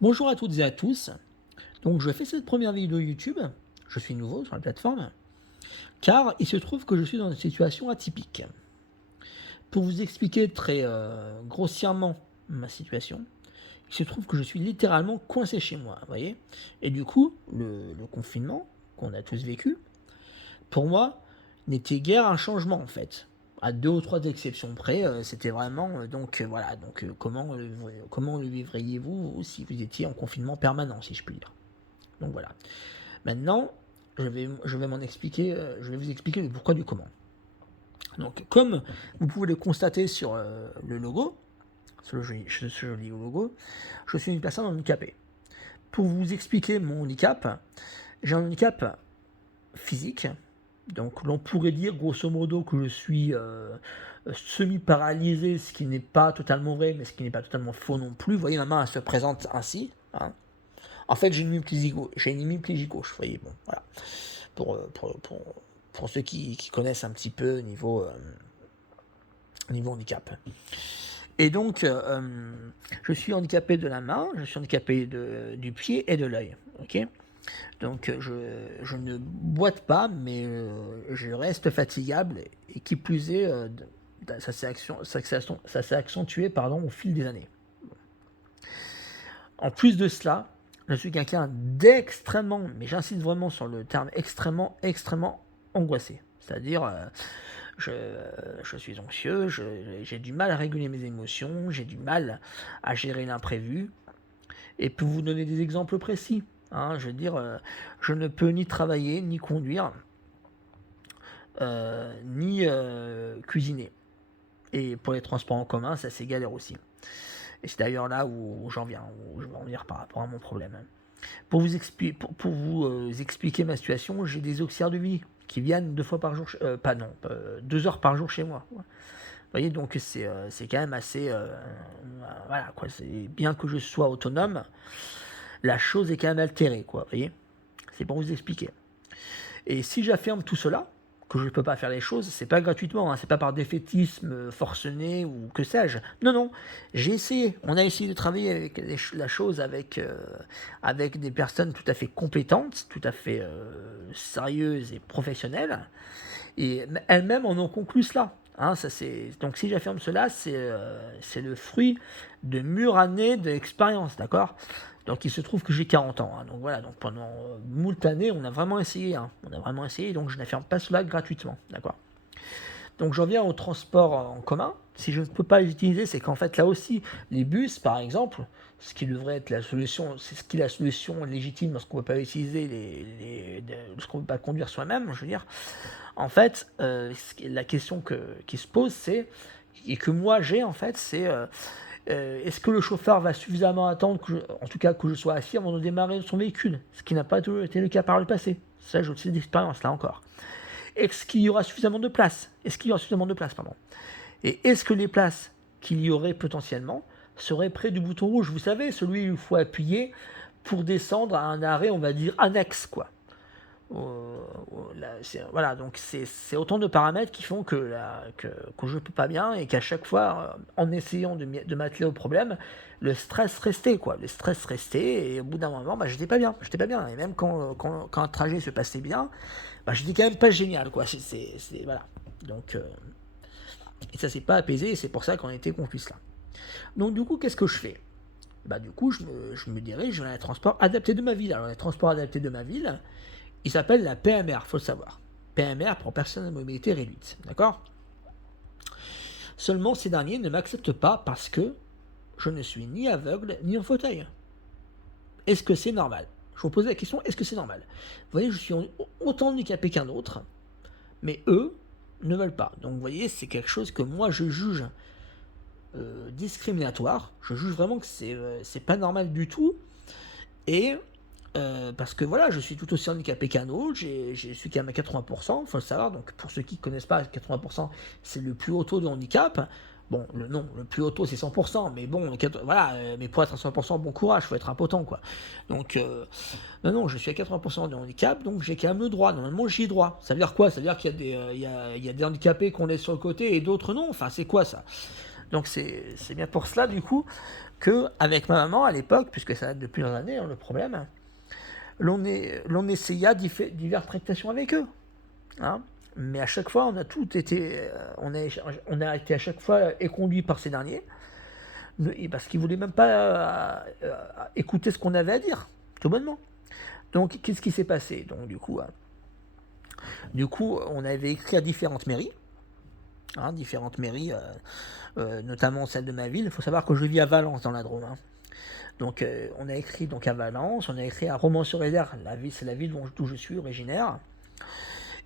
Bonjour à toutes et à tous. Donc je fais cette première vidéo YouTube, je suis nouveau sur la plateforme, car il se trouve que je suis dans une situation atypique. Pour vous expliquer très grossièrement ma situation, il se trouve que je suis littéralement coincé chez moi, vous voyez. Et du coup, le confinement qu'on a tous vécu, pour moi, n'était guère un changement en fait. À deux ou trois exceptions près, c'était vraiment voilà. Comment le vivriez-vous vous, si vous étiez en confinement permanent, si je puis dire. Donc voilà. Maintenant, je vais m'en expliquer, je vais vous expliquer le pourquoi du comment. Donc, comme vous pouvez le constater sur le logo, ce joli logo, je suis une personne handicapée. Pour vous expliquer mon handicap, j'ai un handicap physique. Donc, l'on pourrait dire grosso modo que je suis semi-paralysé, ce qui n'est pas totalement vrai, mais ce qui n'est pas totalement faux non plus. Vous voyez, ma main elle se présente ainsi, hein. En fait, j'ai une hémiplégie gauche, vous voyez, bon, voilà. Pour, pour ceux qui connaissent un petit peu niveau handicap. Et donc, je suis handicapé de la main, je suis handicapé du pied et de l'œil. Ok. Donc, je ne boite pas, mais je reste fatigable, et qui plus est, ça s'est accentué pardon, au fil des années. En plus de cela, je suis quelqu'un d'extrêmement, mais j'insiste vraiment sur le terme extrêmement, extrêmement angoissé. C'est-à-dire, je, je suis anxieux, j'ai du mal à réguler mes émotions, j'ai du mal à gérer l'imprévu. Et pour vous donner des exemples précis, hein, je veux dire, je ne peux ni travailler, ni conduire, ni cuisiner. Et pour les transports en commun, ça c'est galère aussi. Et c'est d'ailleurs là où j'en viens, où je vais en venir par rapport à mon problème. Pour vous expliquer ma situation, j'ai des auxiliaires de vie qui viennent 2 fois par jour, pas non, 2 heures par jour chez moi. Vous voyez, donc c'est quand même assez, voilà quoi. C'est bien que je sois autonome, la chose est quand même altérée, quoi. Vous voyez, c'est pour vous expliquer. Et si j'affirme tout cela, que je ne peux pas faire les choses, c'est pas gratuitement, hein, c'est pas par défaitisme forcené ou que sais-je. Non, non, j'ai essayé. On a essayé de travailler avec la chose avec des personnes tout à fait compétentes, tout à fait sérieuses et professionnelles, et elles-mêmes en ont conclu cela. Hein, donc si j'affirme cela, c'est le fruit de mûres années d'expérience, d'accord. Donc il se trouve que j'ai 40 ans, hein, donc voilà, donc pendant moult années, on a vraiment essayé, hein, donc je n'affirme pas cela gratuitement, d'accord. Donc j'en viens au transport en commun. Si je ne peux pas les utiliser, c'est qu'en fait là aussi, les bus par exemple, ce qui devrait être la solution, c'est ce qui est la solution légitime lorsqu'on ne peut pas utiliser lorsqu'on ne peut pas conduire soi-même, je veux dire. En fait, la question qui se pose, c'est, et que moi j'ai en fait, c'est est-ce que le chauffeur va suffisamment attendre, en tout cas que je sois assis avant de démarrer son véhicule, ce qui n'a pas toujours été le cas par le passé. Ça, je sais d'expérience là encore. Est-ce qu'il y aura suffisamment de place? Est-ce qu'il y aura suffisamment de place, pardon? Et est-ce que les places qu'il y aurait potentiellement seraient près du bouton rouge? Vous savez, celui où il faut appuyer pour descendre à un arrêt, on va dire, annexe, quoi. Voilà, donc c'est autant de paramètres qui font que je ne peux pas bien, et qu'à chaque fois, en essayant de m'atteler au problème, le stress restait, quoi. Le stress restait, et au bout d'un moment, bah, j'étais pas bien. J'étais pas bien. Et même quand un trajet se passait bien, bah, j'étais quand même pas génial, quoi. Voilà. Donc, et ça s'est pas apaisé, et c'est pour ça qu'on était confus là. Donc, du coup, qu'est-ce que je fais? Bah, du coup, je me dirige vers les transports adaptés de ma ville. Alors, les transports adaptés de ma ville, il s'appelle la PMR, faut le savoir. PMR pour personnes à mobilité réduite, d'accord. Seulement, ces derniers ne m'acceptent pas parce que je ne suis ni aveugle ni en fauteuil. Est-ce que c'est normal? Je vous pose la question, est-ce que c'est normal? Vous voyez, je suis autant handicapé qu'un autre, mais eux ne veulent pas. Donc vous voyez, c'est quelque chose que moi je juge discriminatoire. Je juge vraiment que c'est pas normal du tout. Et parce que voilà, je suis tout aussi handicapé qu'un autre, je suis quand même à 80%, il faut le savoir. Donc pour ceux qui ne connaissent pas, 80% c'est le plus haut taux de handicap. Bon, le plus haut taux c'est 100%, mais bon, voilà, mais pour être à 100%, bon courage, faut être impotent, quoi. Donc, non, je suis à 80% de handicap, donc j'ai quand même le droit, normalement j'y ai droit. Ça veut dire quoi? Ça veut dire qu'il y a des handicapés qu'on laisse sur le côté et d'autres non, enfin c'est quoi ça? Donc c'est bien pour cela, du coup, qu'avec ma maman, à l'époque, puisque ça date de plusieurs années, hein, le problème, l'on essaya diverses tractations avec eux. Hein. Mais à chaque fois, on a tout été, on a été à chaque fois éconduit par ces derniers, parce qu'ils voulaient même pas écouter ce qu'on avait à dire, tout bonnement. Donc, qu'est-ce qui s'est passé? Donc, du coup, on avait écrit à différentes mairies, hein, notamment celle de ma ville. Il faut savoir que je vis à Valence, dans la Drôme. Hein. Donc, on a écrit donc à Valence, on a écrit à Romans-sur-Isère, c'est la ville d'où je suis originaire.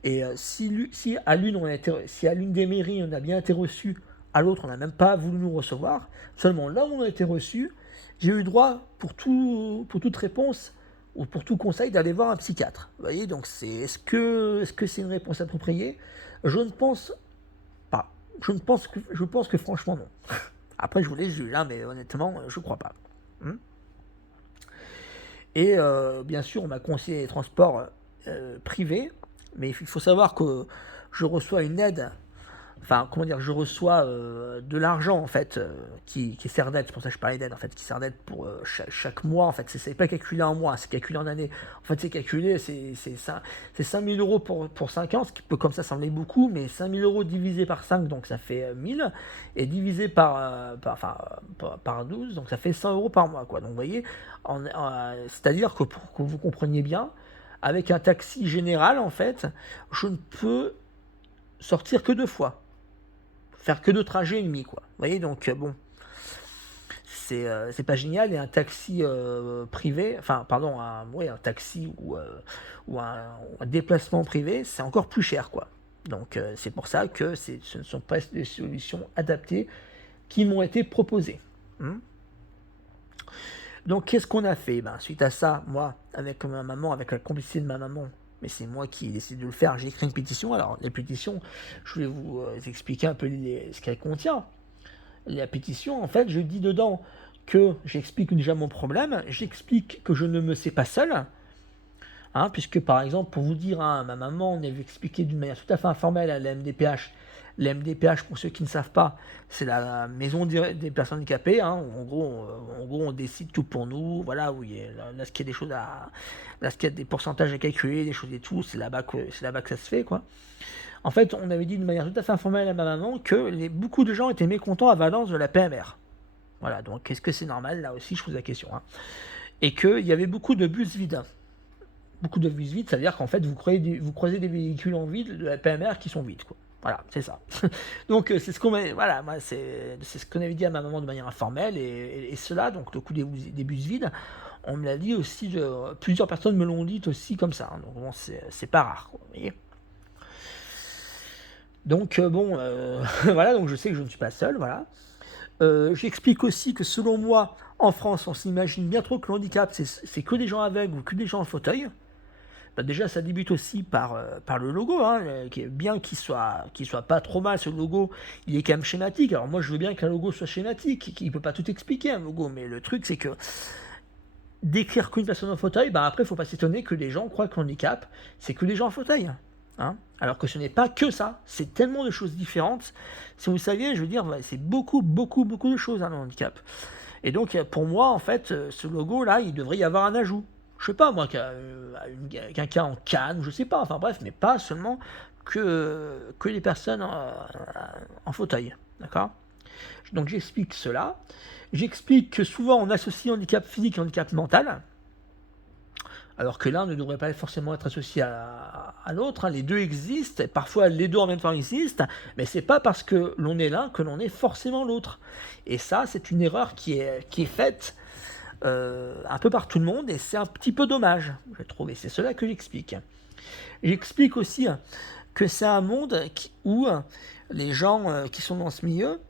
Et si à l'une des mairies on a bien été reçu, à l'autre on n'a même pas voulu nous recevoir, seulement là où on a été reçu, j'ai eu droit pour toute réponse ou pour tout conseil d'aller voir un psychiatre. Vous voyez, donc est-ce que c'est une réponse appropriée? Je ne pense pas. Je pense que franchement non. Après je vous laisse juger, hein, mais honnêtement je crois pas. Et bien sûr on m'a conseillé les transports privés. Mais il faut savoir que je reçois une aide, enfin, comment dire, je reçois de l'argent, en fait, qui sert d'aide, c'est pour ça que je parlais d'aide, en fait, qui sert d'aide pour chaque mois, en fait, c'est pas calculé en mois, c'est calculé en année. En fait, c'est calculé, c'est 5 000 euros pour 5 ans, ce qui peut comme ça sembler beaucoup, mais 5 000 euros divisé par 5, donc ça fait 1000, et divisé par 12, donc ça fait 100 euros par mois, quoi. Donc, vous voyez, c'est-à-dire que pour que vous compreniez bien, avec un taxi général, en fait, je ne peux sortir que 2 fois. Faire que 2 trajets et demi, quoi. Vous voyez, donc, bon, c'est pas génial. Et un taxi privé, enfin, pardon, un taxi ou un déplacement privé, c'est encore plus cher, quoi. Donc, c'est pour ça que ce ne sont pas des solutions adaptées qui m'ont été proposées. Donc, qu'est-ce qu'on a fait? Suite à ça, moi, avec ma maman, avec la complicité de ma maman, mais c'est moi qui ai décidé de le faire, j'ai écrit une pétition. Alors, les pétitions, je vais vous expliquer un peu ce qu'elle contient. La pétition, en fait, je dis dedans que j'explique déjà mon problème, j'explique que je ne me sais pas seul, hein, puisque par exemple, pour vous dire, hein, ma maman, on avait expliqué d'une manière tout à fait informelle à la MDPH. La MDPH, pour ceux qui ne savent pas, c'est la maison des personnes handicapées. Hein, où en gros, on décide tout pour nous. Voilà, où il y a, là, ce qu'il y a des choses là, ce qu'il y a des pourcentages à calculer, des choses et tout, c'est là-bas que ça se fait, quoi. En fait, on avait dit de manière tout à fait informelle à ma maman que beaucoup de gens étaient mécontents à Valence de la PMR. Voilà, donc est-ce que c'est normal? Là aussi, je pose la question. Hein. Et qu'il y avait beaucoup de bus vides. Beaucoup de bus vides, c'est-à-dire qu'en fait, vous croisez des véhicules en vide de la PMR qui sont vides, quoi. Voilà, c'est ça. Donc c'est ce qu'on c'est ce qu'on avait dit à ma maman de manière informelle et cela, donc le coup des bus vides, on me l'a dit aussi, plusieurs personnes me l'ont dit aussi comme ça. Hein. Donc bon, c'est pas rare, quoi, vous voyez. Donc bon, voilà, donc je sais que je ne suis pas seul, voilà. J'explique aussi que selon moi, en France, on s'imagine bien trop que le handicap, c'est que des gens aveugles ou que des gens en fauteuil. Déjà, ça débute aussi par le logo, hein, bien qu'il soit pas trop mal ce logo, il est quand même schématique. Alors moi, je veux bien qu'un logo soit schématique, qu'il ne peut pas tout expliquer un logo, mais le truc c'est que d'écrire qu'une personne en fauteuil, après, il ne faut pas s'étonner que les gens croient que le handicap, c'est que les gens en fauteuil. Hein, alors que ce n'est pas que ça, c'est tellement de choses différentes. Si vous saviez, je veux dire, c'est beaucoup, beaucoup, beaucoup de choses, hein, le handicap. Et donc, pour moi, en fait, ce logo-là, il devrait y avoir un ajout. Je sais pas, moi, quelqu'un en canne, je sais pas, enfin bref, mais pas seulement que les personnes en fauteuil, d'accord? Donc j'explique cela. J'explique que souvent on associe handicap physique et handicap mental, alors que l'un ne devrait pas forcément être associé à l'autre. Hein. Les deux existent, et parfois les deux en même temps existent, mais c'est pas parce que l'on est l'un que l'on est forcément l'autre. Et ça, c'est une erreur qui est faite un peu par tout le monde, et c'est un petit peu dommage, je trouve, et c'est cela que j'explique. J'explique aussi que c'est un monde où les gens qui sont dans ce milieu,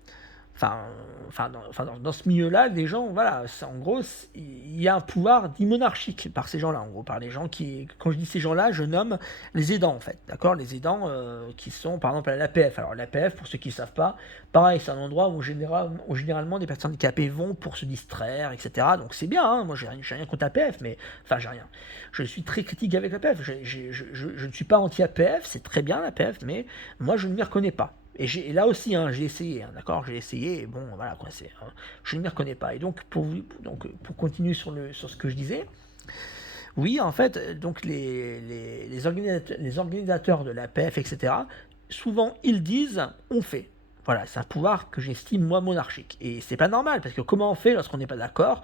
dans ce milieu-là, les gens, voilà, en gros, il y a un pouvoir dit monarchique par ces gens-là, en gros, par les gens qui, quand je dis ces gens-là, je nomme les aidants, en fait, d'accord, les aidants qui sont, par exemple, à l'APF. Alors l'APF, pour ceux qui ne savent pas, pareil, c'est un endroit où généralement des personnes handicapées vont pour se distraire, etc. Donc c'est bien, hein, moi j'ai rien contre l'APF, mais, enfin j'ai rien. Je suis très critique avec l'APF, je ne suis pas anti-APF, c'est très bien l'APF, mais moi je ne m'y reconnais pas. Et là aussi, hein, j'ai essayé, hein, d'accord, j'ai essayé, et bon, voilà, quoi, je ne m'y reconnais pas. Et donc, pour continuer sur ce que je disais, oui, en fait, donc les organisateurs de la PF, etc., souvent, ils disent, on fait. Voilà, c'est un pouvoir que j'estime, moi, monarchique. Et c'est pas normal, parce que comment on fait lorsqu'on n'est pas d'accord?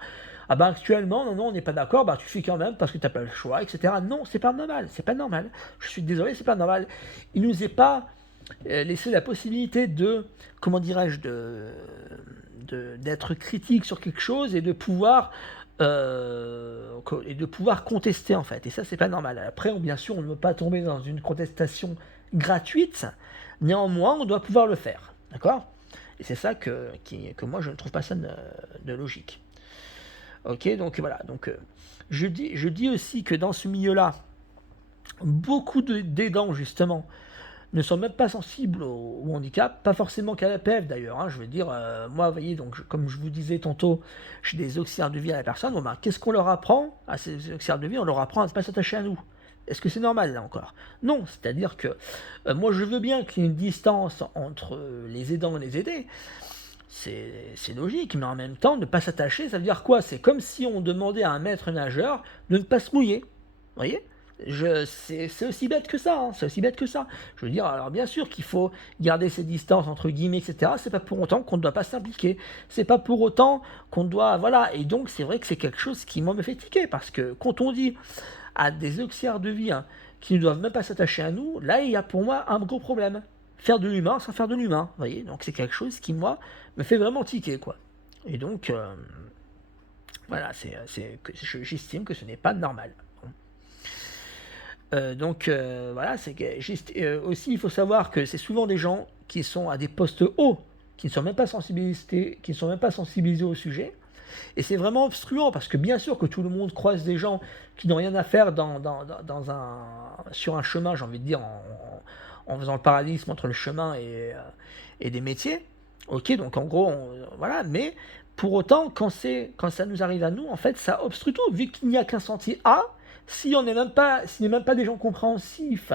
Ah ben actuellement, non, on n'est pas d'accord, bah tu fais quand même parce que t'as pas le choix, etc. Non, c'est pas normal, c'est pas normal. Je suis désolé, c'est pas normal. Il nous est pas laisser la possibilité de, comment dirais-je, d'être critique sur quelque chose et de pouvoir contester en fait. Et ça, c'est pas normal. Après, bien sûr, on ne veut pas tomber dans une contestation gratuite. Néanmoins, on doit pouvoir le faire. D'accord? Et c'est ça que moi, je ne trouve pas ça de logique. Ok, donc voilà. Donc, je dis aussi que dans ce milieu-là, beaucoup d'aidants, justement, ne sont même pas sensibles au handicap, pas forcément qu'à la PF d'ailleurs. Hein, je veux dire, moi, vous voyez, donc, comme je vous disais tantôt, j'ai des auxiliaires de vie à la personne. Bon, ben, qu'est-ce qu'on leur apprend à ces auxiliaires de vie? On leur apprend à ne pas s'attacher à nous. Est-ce que c'est normal là encore? Non, c'est-à-dire que moi je veux bien qu'il y ait une distance entre les aidants et les aidés, c'est logique, mais en même temps, ne pas s'attacher, ça veut dire quoi? C'est comme si on demandait à un maître nageur de ne pas se mouiller. Vous voyez? C'est aussi bête que ça, hein, c'est aussi bête que ça. Je veux dire, alors bien sûr qu'il faut garder ses distances entre guillemets, etc. C'est pas pour autant qu'on ne doit pas s'impliquer. C'est pas pour autant qu'on doit, voilà. Et donc c'est vrai que c'est quelque chose qui moi me fait tiquer parce que quand on dit à des auxiliaires de vie, hein, qui ne doivent même pas s'attacher à nous, là il y a pour moi un gros problème. Faire de l'humain sans faire de l'humain, vous voyez. Donc c'est quelque chose qui moi me fait vraiment tiquer, quoi. Et donc voilà, j'estime que ce n'est pas normal. Voilà, c'est que aussi il faut savoir que c'est souvent des gens qui sont à des postes hauts, qui ne sont même pas sensibilisés au sujet. Et c'est vraiment obstruant parce que bien sûr que tout le monde croise des gens qui n'ont rien à faire sur un chemin, j'ai envie de dire, en faisant le parallélisme entre le chemin et des métiers. Ok, donc en gros, voilà, mais pour autant, quand ça nous arrive à nous, en fait, ça obstrue tout, vu qu'il n'y a qu'un sentier A. S'il n'y a même pas des gens compréhensifs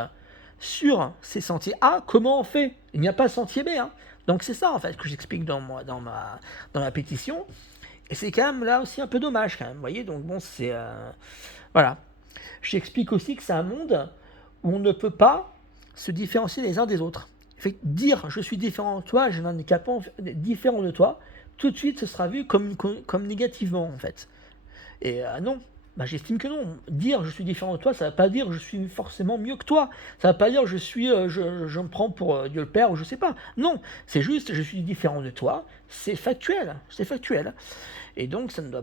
sur ces sentiers A, comment on fait? Il n'y a pas de sentier B. Hein. Donc c'est ça en fait que j'explique dans ma pétition. Et c'est quand même là aussi un peu dommage quand même. Vous voyez, donc bon, voilà. J'explique aussi que c'est un monde où on ne peut pas se différencier les uns des autres. Fait dire je suis différent de toi, j'ai un handicap différent de toi, tout de suite ce sera vu comme négativement en fait. Et non, bah, j'estime que non. Dire je suis différent de toi, ça ne veut pas dire je suis forcément mieux que toi. Ça ne veut pas dire je me prends pour Dieu le Père ou je sais pas. Non, c'est juste je suis différent de toi. C'est factuel, c'est factuel. Et donc ça ne devrait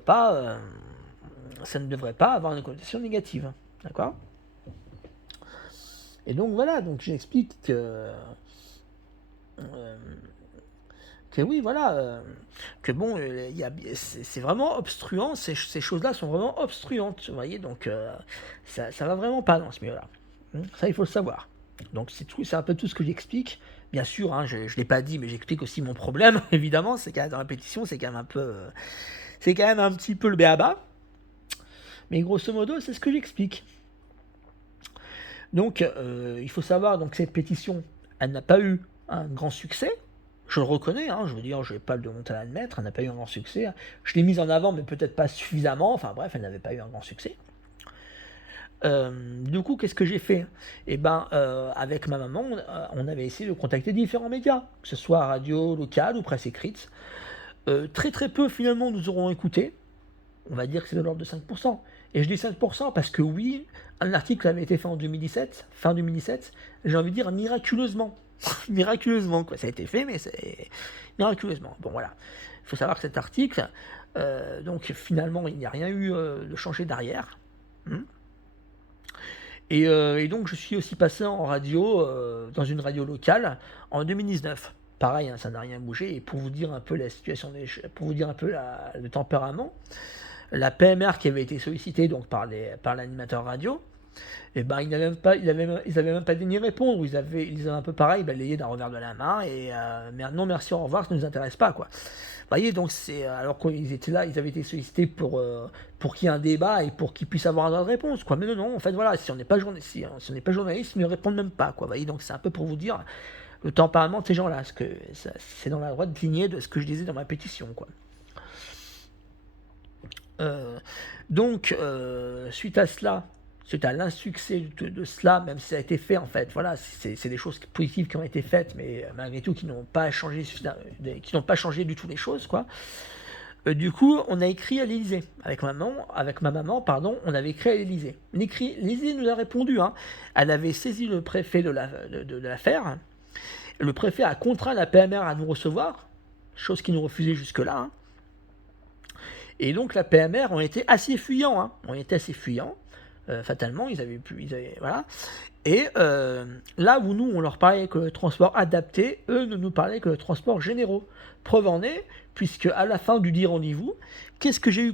pas avoir une connotation négative, d'accord? Et donc voilà, donc j'explique que oui, voilà, que bon, c'est vraiment obstruant, ces choses-là sont vraiment obstruantes, vous voyez, donc ça va vraiment pas dans ce milieu-là. Ça, il faut le savoir. Donc c'est un peu tout ce que j'explique. Bien sûr, hein, je ne l'ai pas dit, mais j'explique aussi mon problème, évidemment, c'est quand même dans la pétition, c'est quand même c'est quand même un petit peu le béaba. Mais grosso modo, c'est ce que j'explique. Donc, il faut savoir donc cette pétition, elle n'a pas eu un grand succès. Je le reconnais, hein, je veux dire, je n'ai pas de honte à l'admettre, elle n'a pas eu un grand succès. Je l'ai mise en avant, mais peut-être pas suffisamment. Enfin bref, elle n'avait pas eu un grand succès. Du coup, qu'est-ce que j'ai fait? Eh ben, avec ma maman, on avait essayé de contacter différents médias, que ce soit radio locale ou presse écrite. Très très peu finalement nous auront écoutés. On va dire que c'est de l'ordre de 5%. Et je dis 5% parce que oui, un article avait été fait en 2017, fin 2017, j'ai envie de dire miraculeusement. Miraculeusement, quoi. Ça a été fait, mais c'est miraculeusement. Bon, voilà. Il faut savoir que cet article, donc finalement, il n'y a rien eu de changé derrière. Et donc, je suis aussi passé en radio, dans une radio locale, en 2019. Pareil, hein, ça n'a rien bougé. Et pour vous dire un peu la situation, pour vous dire un peu le tempérament, la PMR qui avait été sollicitée donc par l'animateur radio, et ben ils avaient même pas daigné répondre. Ils avaient un peu pareil balayé d'un revers de la main et non merci au revoir, ça ne nous intéresse pas quoi. Vous voyez, donc c'est alors qu'ils étaient là, ils avaient été sollicités pour qu'il y ait un débat et pour qu'ils puissent avoir un droit de réponse quoi. Mais non, en fait voilà, si on n'est pas journaliste, ils ne répondent même pas quoi. Vous voyez, donc c'est un peu pour vous dire le tempérament de ces gens-là, parce que c'est dans la droite lignée de ce que je disais dans ma pétition, quoi. Euh, donc, suite à cela, suite à l'insuccès de cela, même si ça a été fait, en fait, voilà, c'est des choses positives qui ont été faites, mais malgré tout, qui n'ont pas changé, du tout les choses, quoi. Du coup, on a écrit à l'Élysée. Avec ma maman, pardon, on avait écrit à l'Élysée. L'Élysée nous a répondu, hein. Elle avait saisi le préfet de l'affaire. Le préfet a contraint la PMR à nous recevoir, chose qui nous refusait jusque-là, hein. Et donc la PMR ont été assez fuyants, hein. Fatalement, voilà. Et là où nous, on leur parlait que le transport adapté, eux ne nous parlaient que le transport généraux. Preuve en est, puisque à la fin du dit rendez-vous, qu'est-ce que j'ai eu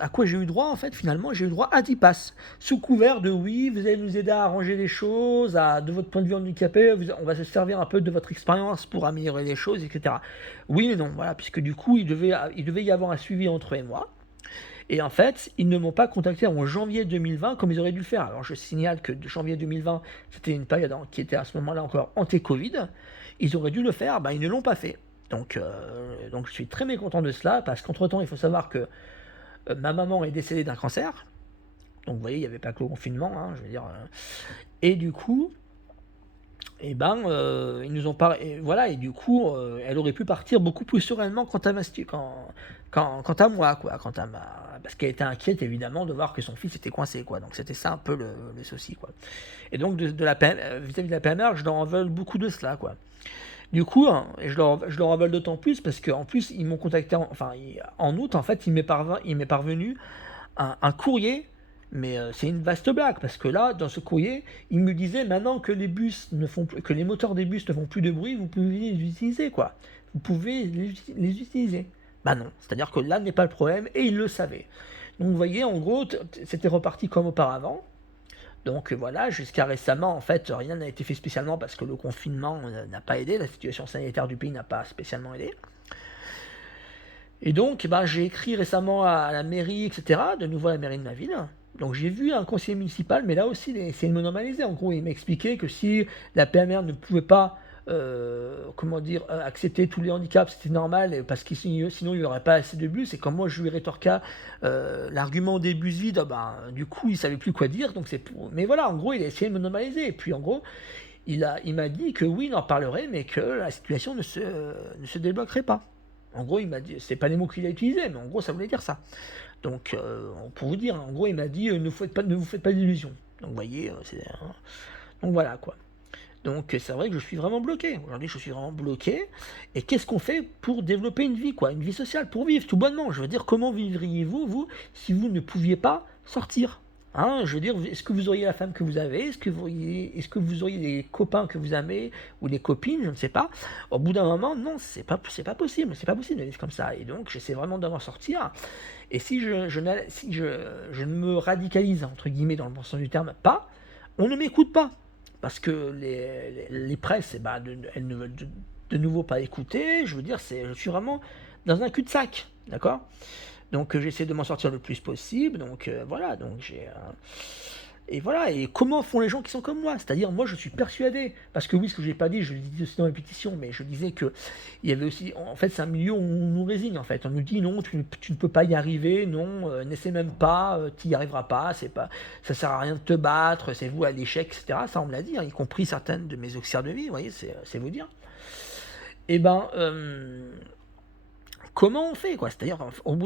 à quoi j'ai eu droit en fait finalement? J'ai eu droit à 10 passes, sous couvert de oui, vous allez nous aider à arranger les choses, de votre point de vue handicapé, on va se servir un peu de votre expérience pour améliorer les choses, etc. Oui mais non, voilà, puisque du coup il devait y avoir un suivi entre eux et moi. Et en fait, ils ne m'ont pas contacté en janvier 2020 comme ils auraient dû le faire. Alors je signale que janvier 2020, c'était une période qui était à ce moment-là encore anti-Covid. Ils auraient dû le faire, ils ne l'ont pas fait. Donc je suis très mécontent de cela, parce qu'entre-temps, il faut savoir que ma maman est décédée d'un cancer. Donc vous voyez, il n'y avait pas que le confinement, hein, je veux dire. Et du coup, ils nous ont parlé, voilà, et du coup, elle aurait pu partir beaucoup plus sereinement quant à moi, quoi, parce qu'elle était inquiète évidemment de voir que son fils était coincé, quoi. Donc c'était ça un peu le souci, quoi. Et donc vis-à-vis de la PMR, je leur en veux beaucoup de cela, quoi. Du coup, hein, et je leur en veux d'autant plus parce qu'en plus ils m'ont contacté, en août, en fait, il m'est parvenu un courrier, mais c'est une vaste blague, parce que là, dans ce courrier, il me disait maintenant que que les moteurs des bus ne font plus de bruit, vous pouvez les utiliser, quoi. Vous pouvez les utiliser. Bah non, c'est-à-dire que là n'est pas le problème, et il le savait. Donc vous voyez, en gros, c'était reparti comme auparavant. Donc voilà, jusqu'à récemment, en fait, rien n'a été fait spécialement parce que le confinement n'a pas aidé, la situation sanitaire du pays n'a pas spécialement aidé. Et donc, j'ai écrit récemment à la mairie, etc., de nouveau à la mairie de ma ville. Donc j'ai vu un conseiller municipal, mais là aussi, il a essayé de me normaliser. En gros, il m'a expliqué que si la PMR ne pouvait pas, accepter tous les handicaps, c'était normal, parce que sinon il n'y aurait pas assez de bus. Et comme moi, je lui rétorqua l'argument des bus vides, du coup, il savait plus quoi dire. Mais voilà, en gros, il a essayé de me normaliser. Et puis, en gros, il m'a dit que oui, il en parlerait, mais que la situation ne se débloquerait pas. En gros, il m'a dit, c'est pas les mots qu'il a utilisés, mais en gros, ça voulait dire ça. Donc, pour vous dire, en gros, il m'a dit, ne vous faites pas d'illusions. Donc, vous voyez, donc voilà, quoi. Donc, c'est vrai que je suis vraiment bloqué. Aujourd'hui, je suis vraiment bloqué. Et qu'est-ce qu'on fait pour développer une vie, quoi? Une vie sociale, pour vivre, tout bonnement. Je veux dire, comment vivriez-vous, vous, si vous ne pouviez pas sortir? Hein, je veux dire, est-ce que vous auriez la femme que vous avez? Est-ce que vous auriez des copains que vous aimez ou des copines? Je ne sais pas. Au bout d'un moment, non, c'est pas possible. C'est pas possible de vivre comme ça. Et donc, j'essaie vraiment d'en sortir. Et si je ne me radicalise, entre guillemets, dans le bon sens du terme, pas, on ne m'écoute pas. Parce que les presses, elles ne veulent de nouveau pas écouter. Je veux dire, je suis vraiment dans un cul-de-sac. D'accord? Donc j'essaie de m'en sortir le plus possible. Donc voilà, et voilà, et comment font les gens qui sont comme moi? C'est-à-dire, moi je suis persuadé, parce que oui, ce que j'ai pas dit, je le dis aussi dans la pétition, mais je disais que il y avait aussi, en fait, c'est un milieu où on nous résigne, en fait. On nous dit non, tu ne peux pas y arriver, non, n'essaie même pas, tu n'y arriveras pas, ça sert à rien de te battre, c'est vous à l'échec, etc. Ça, on me l'a dit, hein, y compris certaines de mes auxiliaires de vie, vous voyez, c'est vous dire. Et comment on fait, quoi? C'est-à-dire, on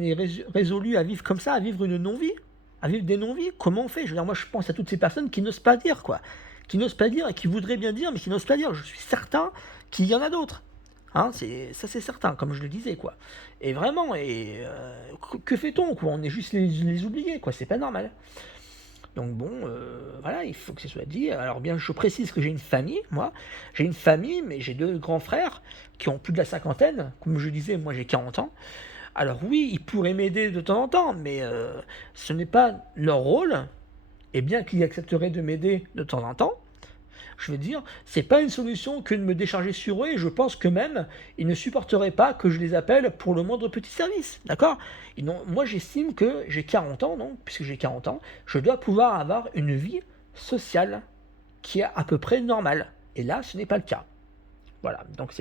est résolu à vivre comme ça, à vivre une non-vie, à vivre des non-vies. Comment on fait? Je veux dire, moi, je pense à toutes ces personnes qui n'osent pas dire, quoi, qui n'osent pas dire et qui voudraient bien dire, mais qui n'osent pas dire. Je suis certain qu'il y en a d'autres. Hein, c'est certain, comme je le disais, quoi. Et vraiment, que fait-on, quoi? On est juste les oubliés, quoi. C'est pas normal. Donc bon, voilà, il faut que ce soit dit. Alors bien, je précise que j'ai une famille, moi. J'ai une famille, mais j'ai deux grands frères qui ont plus de la cinquantaine. Comme je disais, moi j'ai 40 ans. Alors oui, ils pourraient m'aider de temps en temps, mais ce n'est pas leur rôle. Et bien qu'ils accepteraient de m'aider de temps en temps, je veux dire, c'est pas une solution que de me décharger sur eux, et je pense que même, ils ne supporteraient pas que je les appelle pour le moindre petit service, d'accord? Moi, j'estime que j'ai 40 ans, donc, puisque j'ai 40 ans, je dois pouvoir avoir une vie sociale qui est à peu près normal. Et là, ce n'est pas le cas. Voilà, donc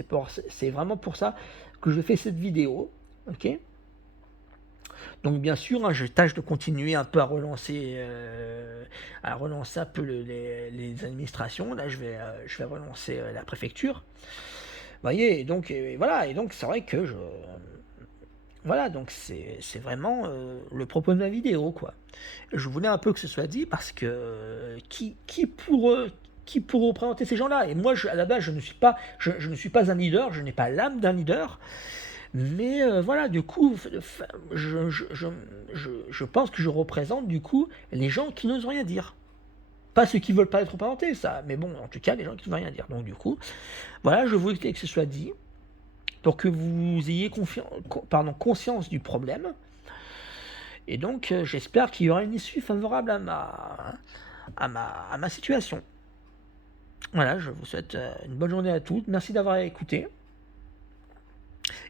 c'est vraiment pour ça que je fais cette vidéo. Ok. Donc bien sûr, hein, je tâche de continuer un peu à relancer un peu les administrations. Là, je vais relancer la préfecture. Vous voyez, et voilà, et donc c'est vrai que voilà, donc c'est vraiment le propos de ma vidéo, quoi. Je voulais un peu que ce soit dit parce que qui pour représenter ces gens-là? Et moi, à la base, je ne suis pas un leader, je n'ai pas l'âme d'un leader. Mais voilà, du coup, je pense que je représente du coup les gens qui n'osent rien dire. Pas ceux qui veulent pas être représentés, ça, mais bon, en tout cas, les gens qui ne veulent rien dire. Donc du coup, voilà, je voulais que ce soit dit pour que vous ayez conscience du problème. Et donc, j'espère qu'il y aura une issue favorable à ma situation. Voilà, je vous souhaite une bonne journée à tous. Merci d'avoir écouté.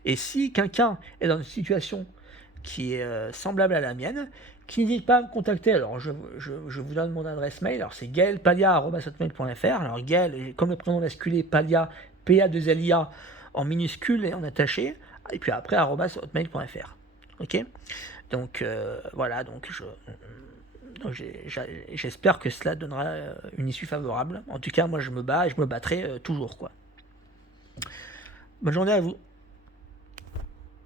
Et si quelqu'un est dans une situation qui est semblable à la mienne, qui n'hésite pas à me contacter. Alors, je vous donne mon adresse mail. Alors, c'est gaelpalia@hotmail.fr. Alors, Gaël, comme le prénom masculin, Palia, P-A-2-L-I-A, en minuscule et en attaché. Et puis après, @hotmail.fr. Ok. Donc, voilà. Donc, j'espère que cela donnera une issue favorable. En tout cas, moi, je me bats et je me battrai toujours, quoi. Bonne journée à vous.